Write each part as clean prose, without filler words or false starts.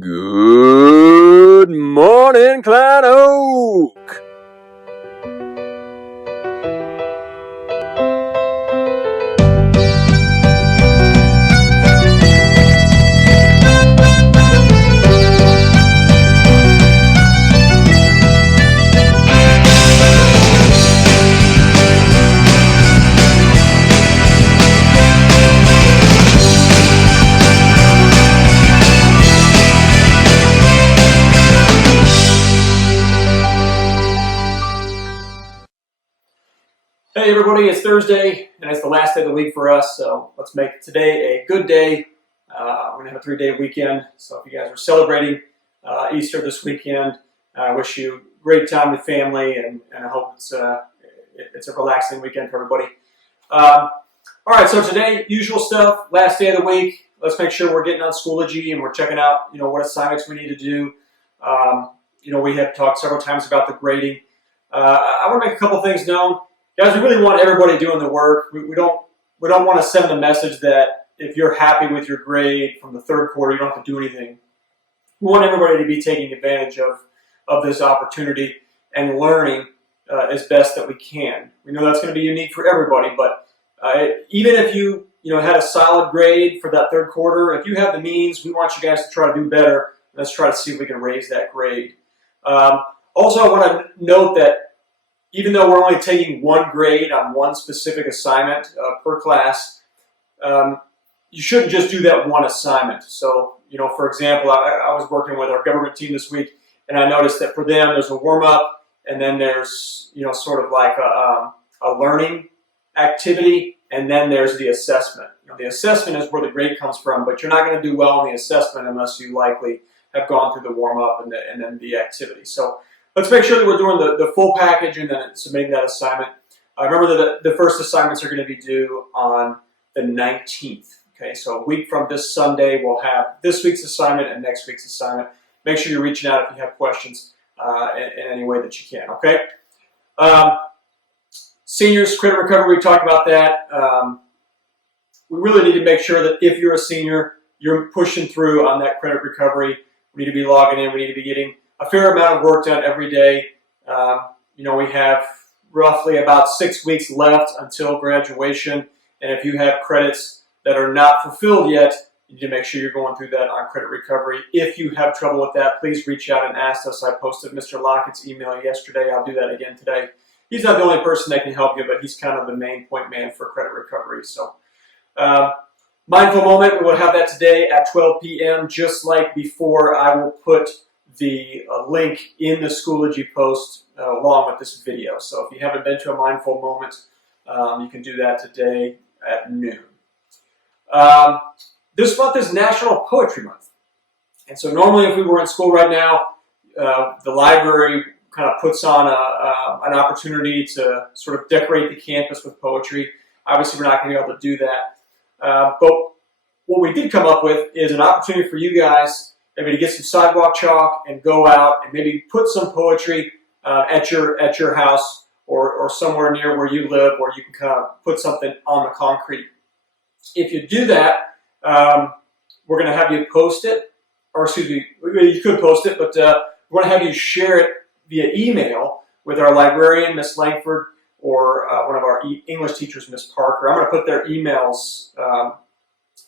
Good morning, Klein Oak. Hey everybody, it's Thursday and it's the last day of the week for us, so let's make today a good day. We're going to have a 3-day weekend, so if you guys are celebrating Easter this weekend, I wish you a great time with family, and I hope it's a relaxing weekend for everybody. Alright, so today, usual stuff, last day of the week. Let's make sure we're getting on Schoology and we're checking out what assignments we need to do. We have talked several times about the grading. I want to make a couple things known. Guys, we really want everybody doing the work. We don't want to send the message that if you're happy with your grade from the third quarter, you don't have to do anything. We want everybody to be taking advantage of this opportunity and learning as best that we can. We know that's going to be unique for everybody, but even if you had a solid grade for that third quarter, if you have the means, we want you guys to try to do better. Let's try to see if we can raise that grade. Also, I want to note that even though we're only taking one grade on one specific assignment per class, you shouldn't just do that one assignment. So, for example, I was working with our government team this week, and I noticed that for them, there's a warm-up, and then there's, sort of like a learning activity, and then there's the assessment. The assessment is where the grade comes from, but you're not going to do well on the assessment unless you likely have gone through the warm-up and then the activity. So let's make sure that we're doing the full package and then submitting that assignment. Remember that the first assignments are going to be due on the 19th. Okay, so a week from this Sunday, we'll have this week's assignment and next week's assignment. Make sure you're reaching out if you have questions in any way that you can, okay? Seniors, credit recovery, we talked about that. We really need to make sure that if you're a senior, you're pushing through on that credit recovery. We need to be logging in. We need to be getting a fair amount of work done every day. We have roughly about 6 weeks left until graduation, and if you have credits that are not fulfilled yet, you need to make sure you're going through that on credit recovery. If you have trouble with that, please reach out and ask us. I posted Mr. Lockett's email yesterday. I'll do that again today. He's not the only person that can help you, but he's kind of the main point man for credit recovery. So, mindful moment, we will have that today at 12 p.m. Just like before, I will put the link in the Schoology post along with this video. So if you haven't been to a mindful moment, you can do that today at noon. This month is National Poetry Month. And so normally if we were in school right now, the library kind of puts on an opportunity to sort of decorate the campus with poetry. Obviously we're not going to be able to do that. But what we did come up with is an opportunity for you guys maybe to get some sidewalk chalk and go out and maybe put some poetry at your house or somewhere near where you live, where you can kind of put something on the concrete. If you do that, we're going to have you post it, or excuse me, you could post it, but we're going to have you share it via email with our librarian, Miss Langford, or one of our English teachers, Miss Parker. I'm going to put their emails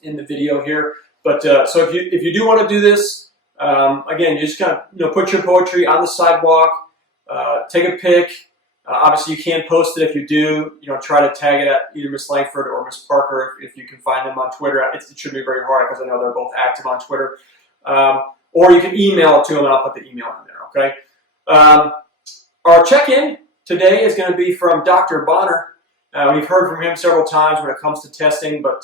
in the video here. But so if you do want to do this, again, you just kind of put your poetry on the sidewalk, take a pic. Obviously, you can post it. If you do, try to tag it at either Miss Langford or Miss Parker if you can find them on Twitter. It shouldn't be very hard because I know they're both active on Twitter. Or you can email it to them, and I'll put the email in there. Okay. Our check-in today is going to be from Dr. Bonner. We've heard from him several times when it comes to testing, but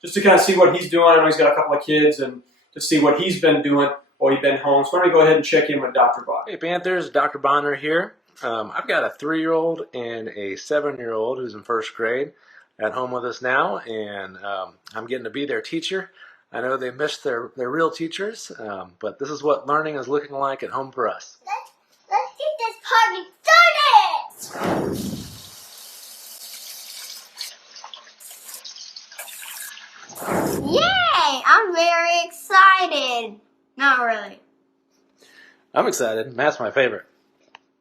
just to kind of see what he's doing. I know he's got a couple of kids, and to see what he's been doing while he's been home. So why don't we go ahead and check in with Dr. Bonner. Hey Panthers, Dr. Bonner here. I've got a 3-year-old and a 7-year-old who's in first grade at home with us now, and I'm getting to be their teacher. I know they missed their real teachers, but this is what learning is looking like at home for us. Let's get this party started! Yay! I'm very excited. Not really. I'm excited. Matt's my favorite.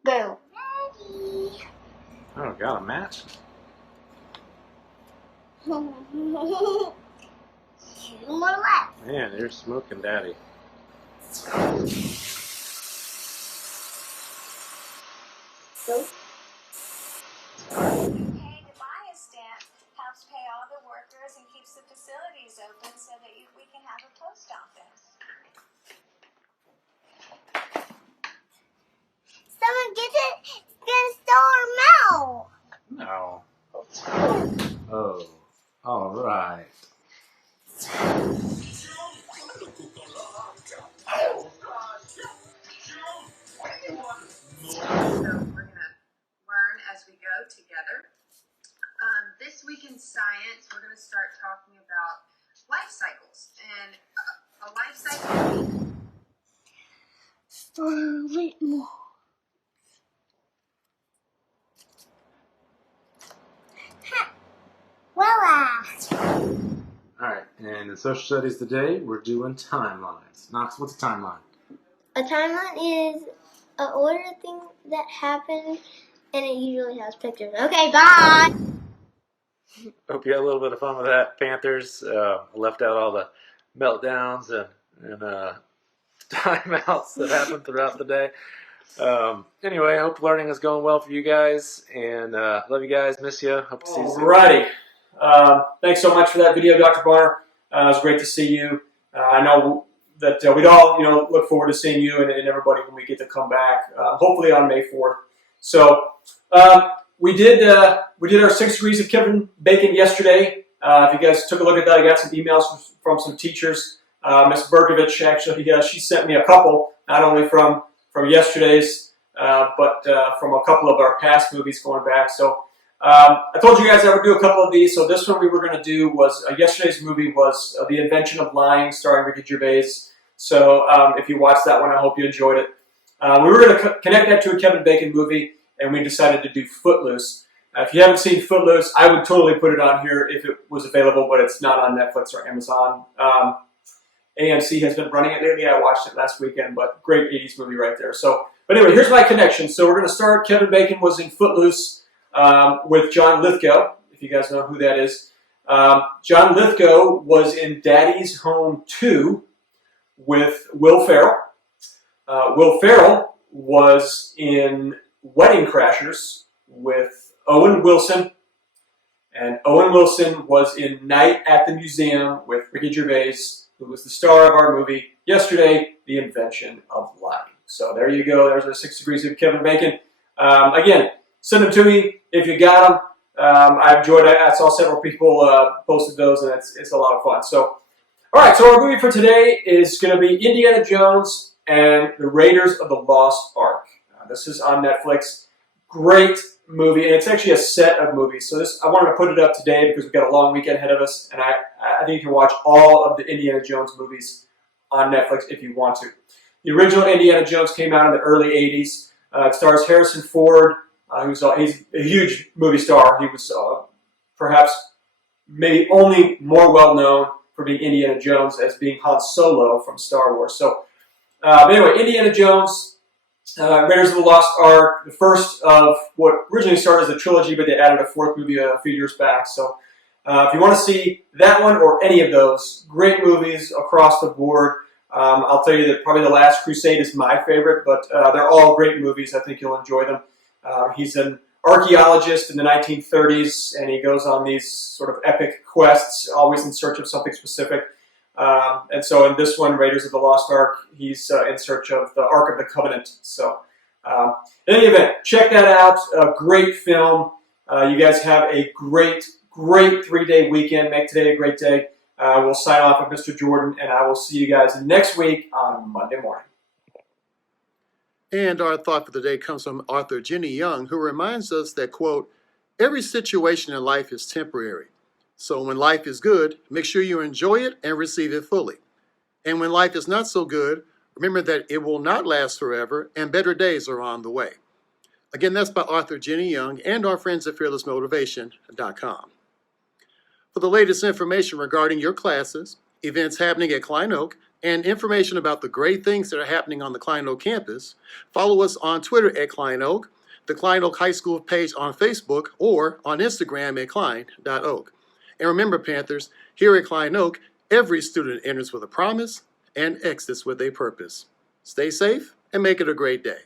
Go. Oh, got a match? 2 more left. Man, you're smoking, Daddy. Go. Pay to buy a stamp helps pay all the workers and keeps the facilities open so that we can have a post office. Someone get it. Gonna steal our milk. No. Oh, all right. So we're going to learn as we go together. This week in science, we're going to start talking about life cycles. And a life cycle... Starlight more. All right, and in social studies today, we're doing timelines. Knox, what's a timeline? A timeline is an order thing that happened, and it usually has pictures. Okay, bye. Hope you had a little bit of fun with that, Panthers. Left out all the meltdowns and timeouts that happened throughout the day. Anyway, I hope learning is going well for you guys, and love you guys. Miss you. Hope to see you soon. Alrighty. Thanks so much for that video, Dr. Barner. It was great to see you. I know that we'd all, look forward to seeing you and everybody when we get to come back, hopefully on May 4th. So we did our 6 degrees of Kevin Bacon yesterday. If you guys took a look at that, I got some emails from some teachers. Miss Berkovich, actually, she sent me a couple, not only from yesterday's, but from a couple of our past movies going back. So I told you guys I would do a couple of these. So this one we were going to do was, yesterday's movie was The Invention of Lying, starring Ricky Gervais. So if you watched that one, I hope you enjoyed it. We were going to connect that to a Kevin Bacon movie, and we decided to do Footloose. If you haven't seen Footloose, I would totally put it on here if it was available, but it's not on Netflix or Amazon. AMC has been running it lately. I watched it last weekend, but great 80s movie right there. So, but anyway, here's my connection. So we're going to start. Kevin Bacon was in Footloose with John Lithgow, if you guys know who that is. John Lithgow was in Daddy's Home 2 with Will Ferrell. Will Ferrell was in Wedding Crashers with Owen Wilson. And Owen Wilson was in Night at the Museum with Ricky Gervais, who was the star of our movie yesterday, The Invention of Lying. So there you go. There's our 6 degrees of Kevin Bacon. Again, send them to me if you got them. I enjoyed it. I saw several people posted those, and it's a lot of fun. So, all right. So our movie for today is going to be Indiana Jones and the Raiders of the Lost Ark. This is on Netflix. Great movie, and it's actually a set of movies. So I wanted to put it up today because we've got a long weekend ahead of us, and I think you can watch all of the Indiana Jones movies on Netflix if you want to. The original Indiana Jones came out in the early 80s. It stars Harrison Ford. He's a huge movie star. He was perhaps maybe only more well known for being Indiana Jones as being Han Solo from Star Wars. So anyway, Indiana Jones, Raiders of the Lost Ark, the first of what originally started as a trilogy, but they added a 4th movie a few years back. So if you want to see that one or any of those, great movies across the board. I'll tell you that probably The Last Crusade is my favorite, but they're all great movies. I think you'll enjoy them. He's an archaeologist in the 1930s, and he goes on these sort of epic quests, always in search of something specific. And so in this one, Raiders of the Lost Ark, he's in search of the Ark of the Covenant. So in any event, check that out. A great film. You guys have a great 3-day weekend. Make today a great day. We'll sign off with Mr. Jordan, and I will see you guys next week on Monday morning. And our thought for the day comes from author Jenny Young, who reminds us that, quote, every situation in life is temporary. So when life is good, make sure you enjoy it and receive it fully. And when life is not so good, remember that it will not last forever and better days are on the way. Again, that's by author Jenny Young and our friends at fearlessmotivation.com. For the latest information regarding your classes, events happening at Klein Oak, and information about the great things that are happening on the Klein Oak campus, follow us on Twitter at Klein Oak, the Klein Oak High School page on Facebook, or on Instagram at klein.oak. And remember, Panthers, here at Klein Oak, every student enters with a promise and exits with a purpose. Stay safe and make it a great day.